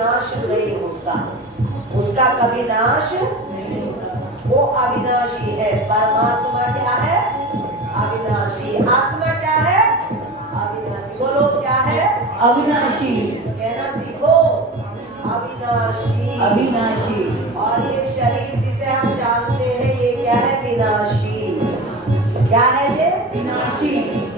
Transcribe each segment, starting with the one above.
नाश नहीं होता, उसका कभी नाश नहीं होता। वो अविनाशी है। परमात्मा क्या है? अविनाशी। आत्मा क्या है? अविनाशी। बोलो क्या है? अविनाशी। कहना सीखो, अविनाशी। अविनाशी। और ये शरीर जिसे हम जानते हैं ये क्या है? विनाशी। क्या है ये? विनाशी।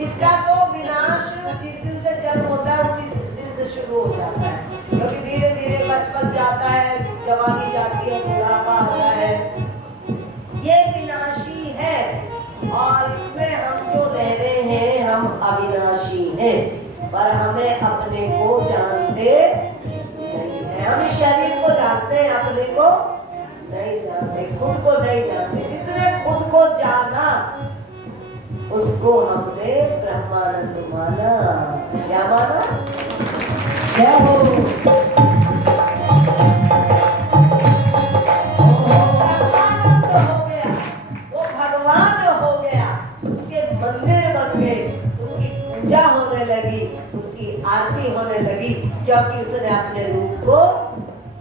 इसका तो विनाश जिस दिन से जन्म होता है उसी दिन से शुरू हो जाता है, क्योंकि धीरे धीरे बचपन जाता है, जवानी जाती है, बुढ़ापा आता है। ये विनाशी है और इसमें हम जो रह रहे हैं हम अविनाशी हैं, पर हमें अपने को जानते नहीं है। हम इस शरीर को जानते हैं, अपने को नहीं जानते, खुद को नहीं जानते। जिसने खुद को जाना उसको हमने ब्रह्मानंद माना। क्या माना? जय हो। ब्रह्मानंद हो गया, वो भगवान हो गया, उसके मंदिर बन गए, उसकी पूजा होने लगी, उसकी आरती होने लगी, क्योंकि उसने अपने रूप को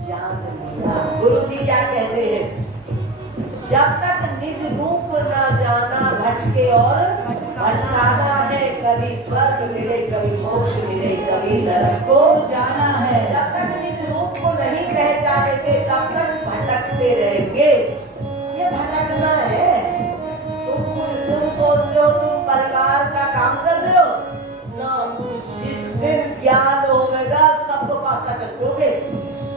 जान लिया। गुरु जी क्या कहते हैं? जब तक निज रूप ना जाना भटके और भटकाना है, कभी स्वर्ग मिले कभी मोक्ष मिले, कभी नरक को जाना है। जब तक निज रूप को नहीं पहचानेंगे तब तक भटकते रहेंगे। ये भटकना है। तुम सोचते हो तुम परिवार का काम कर रहे हो ना, जिस दिन ज्ञान होगा सबको पासा कर दोगे।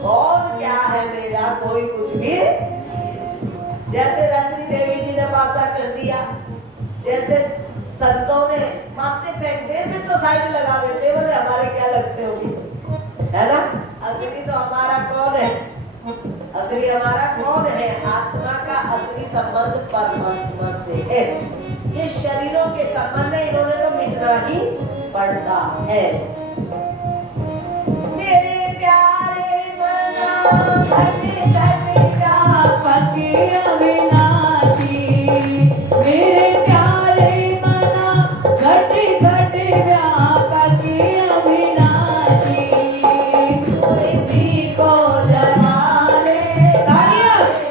कौन क्या है मेरा, कोई कुछ भी। जैसे रंजनी देवी जी ने पासा कर दिया, जैसे संतों ने पासे फेंक दे फिर तो साइड लगा देते, बोले हमारे क्या लगते होगी, है ना। असली तो हमारा कौन है? असली हमारा कौन है? आत्मा का असली संबंध परमात्मा से है। ये शरीरों के संबंध है, इन्होंने तो मिटना ही पड़ता है। मेरे प्यारे मना घटे घटे व्यापक अविनाशी, मेरे प्यारे मना घटे घटे व्यापक अविनाशी। सुरती को जगा ले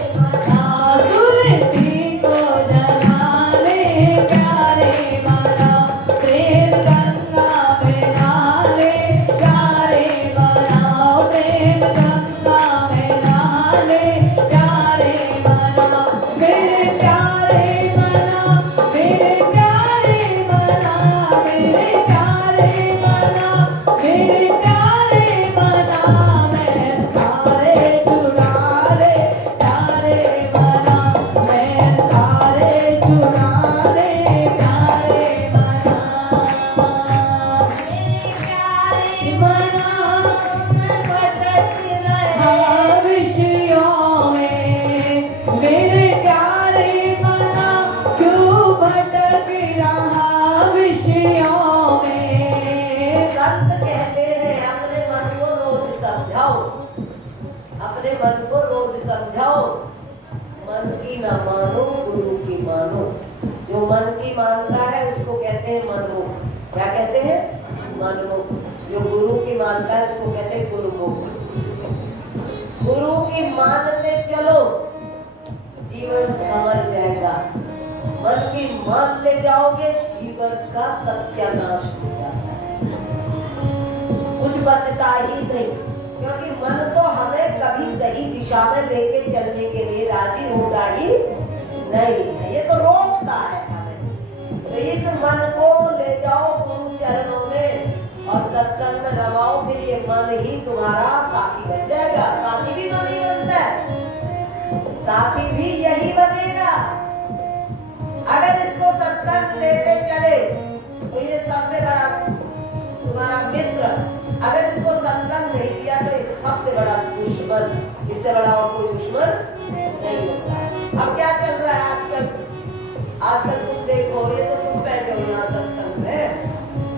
मना, सुरती को जगा ले प्यारे मना, प्रेम गंगा में नहा ले प्यारे मना, प्रेम गंगा में नहा ले प्यारे मना, मेरे प्यारे मना, मेरे प्यारे मना, मेरे प्यारे मना, मेरे प्यारे मना, मैं सारे चुरा ले प्यारे मना, मैं सारे चुरा ले प्यारे मना, मेरे प्यारे मना, मैं भटक रहा विषयों में, मेरे प्यारे मना क्यों भटक रहा विषयों में। संत कहते हैं अपने मन को रोज समझाओ, अपने मन को रोज समझाओ। मन की ना मानो गुरु की मानो। जो मन की मानता है उसको कहते हैं मनमुख। क्या कहते हैं? मनमुख। जो गुरु की मानता है उसको कहते हैं गुरुमुख। गुरु की मानते चलो जीवन संवर जाएगा, मन की मानते जाओगे जीवन का सत्यानाश हो जाता है, कुछ बचता ही नहीं। क्योंकि मन तो हमें कभी सही दिशा में लेके चलने के लिए राजी होता ही नहीं है, ये तो रोकता है हमें। तो इस मन को ले जाओ गुरु चरणों में और सत्संग में रमाओ, फिर ये मन ही तुम्हारा साथी बन जाएगा। साथी भी मन ही बनता है, साथी भी यही बनेगा। अगर इसको सत्संग देते चले तो ये सबसे बड़ा तुम्हारा मित्र, अगर इसको सत्संग नहीं दिया तो ये सबसे बड़ा दुश्मन, इससे बड़ा और कोई दुश्मन नहीं होता है। अब क्या चल रहा है आजकल? आजकल तुम देखो, ये तो तुम बैठे हो यहाँ सत्संग में,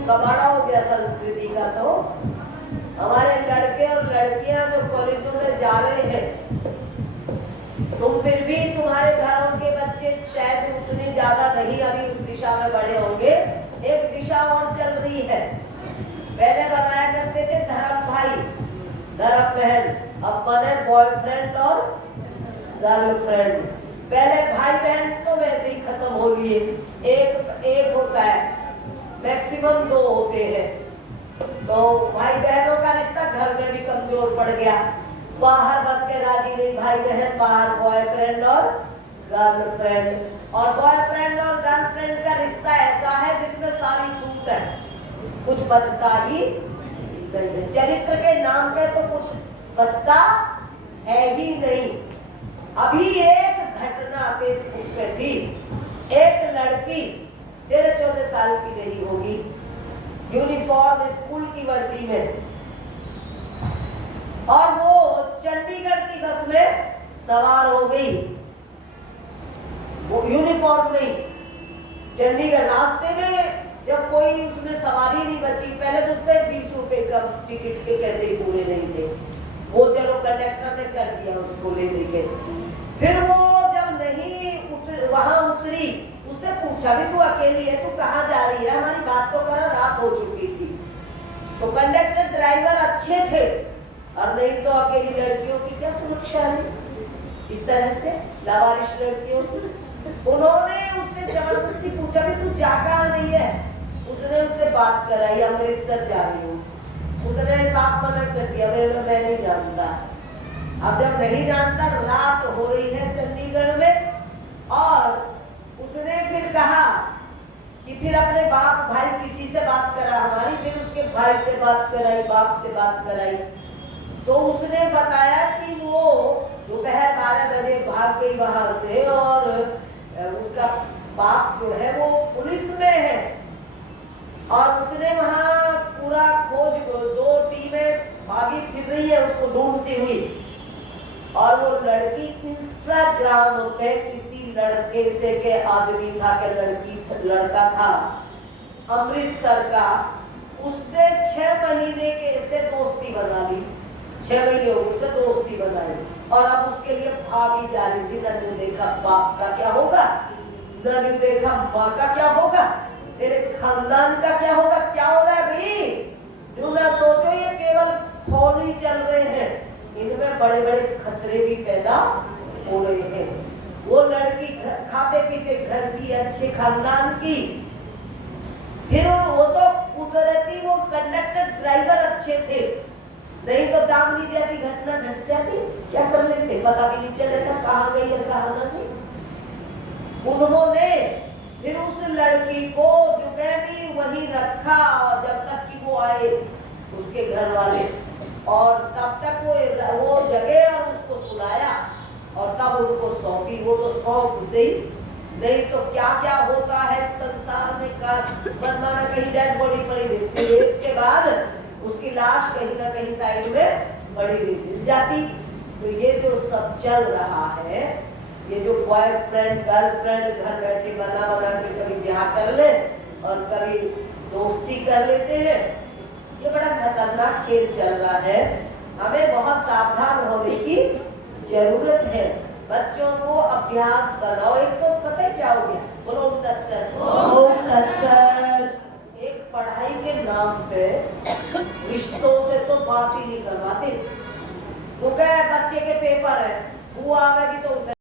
कबाड़ा हो गया संस्कृति का। तो हमारे लड़के और लड़कियां जो कॉलेजों में जा रहे हैं, तुम फिर भी तुम्हारे घरों के बच्चे शायद उतने ज्यादा नहीं अभी उस दिशा में बढ़े होंगे। एक दिशा और चल रही है। पहले बताया करते थे धर्म भाई, धर्म बहन अब बने बॉयफ्रेंड और गर्लफ्रेंड। पहले भाई बहन तो वैसे ही खत्म हो लिए, एक होता है, मैक्सिमम 2 होते हैं। तो भाई बहनों का रिश्ता घर में भी कमजोर पड़ गया। बाहर बन के राजी नहीं भाई बहन, बाहर बॉयफ्रेंड और गर्लफ्रेंड। और बॉयफ्रेंड और गर्लफ्रेंड का रिश्ता ऐसा है जिसमें सारी छूट है, कुछ बचता ही नहीं है। चरित्र के नाम पे तो कुछ बचता है ही नहीं। अभी एक घटना फेसबुक पे थी, एक लड़की 13-14 साल की रही होगी, यूनिफॉर्म स्कूल की वर्दी में, और वो चंडीगढ़ की बस में सवार हो गई, वो यूनिफॉर्म में। चंडीगढ़ रास्ते में जब कोई उसमें सवारी नहीं बची, पहले तो उसपे 20 रुपए का टिकट के पैसे ही पूरे नहीं थे, वो चलो कंडक्टर ने कर दिया उसको ले लेके। फिर वो जब नहीं वहां उतरी, उससे पूछा भी तू अकेली है, तू कहाँ जा रही है, हमारी बात तो करा, रात हो चुकी थी। तो कंडक्टर ड्राइवर अच्छे थे, और नहीं तो अकेली लड़कियों की क्या सुरक्षा है इस तरह से, लावारिश लड़कियों की। उन्होंने उससे जबरदस्ती पूछा भी तू जा कहाँ रही है, उसने उससे बात कराई, अमृतसर जा रही हूँ। उसने साफ मना कर दिया, मैं नहीं जानता। अब जब नहीं जानता, रात हो रही है चंडीगढ़ में, और उसने फिर कहा कि फिर अपने बाप भाई किसी से बात करा हमारी, फिर उसके भाई से बात कराई, बाप से बात कराई। तो उसने बताया कि वो दोपहर 12 बजे भाग गई वहां से, और उसका बाप जो है वो पुलिस में है, और उसने वहां पूरा खोज, 2 टीमें भागी फिर रही है उसको ढूंढती हुई। और वो लड़की इंस्टाग्राम पे किसी लड़के से के आदमी था के लड़का था अमृतसर का, उससे 6 महीने के से दोस्ती बना ली, 6 महीने हो गए उससे दोस्ती बनाई, और अब उसके लिए भागी जा रही थी। नन्नू देखा बाप का क्या होगा, नन्नू देखा माँ का क्या होगा, तेरे खानदान का क्या होगा, क्या हो रहा है भाई। यूं ना सोचो ये केवल फोन ही चल रहे हैं, इनमें बड़े बड़े खतरे भी पैदा हो रहे हैं। वो लड़की खाते पीते घर की, अच्छे खानदान की, फिर वो तो कुदरती वो कंडक्टर ड्राइवर अच्छे थे, नहीं तो दामनी जैसी घटना घट जाती, क्या कर लेते, पता भी नहीं चलेगा कहाँ गई और कहाँ ना गई। उन्होंने फिर उस लड़की को जुगे भी वहीं रखा, और जब तक कि वो आए उसके घर वाले, और तब तक वो जगे और उसको सुलाया, और तब उनको सौंपी। वो तो सौंप दी, नहीं तो क्या क्या होता है संसार में का मनमाना। कहीं डेड बॉडी पड़ी मिलती है, इसके बाद उसकी लाश कहीं ना कहीं साइड में पड़ी हुई मिल जाती। तो ये जो सब चल रहा है, ये जो बॉयफ्रेंड गर्लफ्रेंड घर बैठे बना बना के कभी ब्याह कर ले और कभी दोस्ती कर लेते हैं, ये बड़ा खतरनाक खेल चल रहा है। हमें बहुत सावधान होने की जरूरत है। बच्चों को अभ्यास बनाओ। एक तो पता है क्या हो गया, बोलो ओम तत्सत। ओम तत्सत। एक पढ़ाई के नाम पे रिश्तों से तो बात ही नहीं करवाते। वो क्या बच्चे के पेपर है, वो आवेगी तो उसे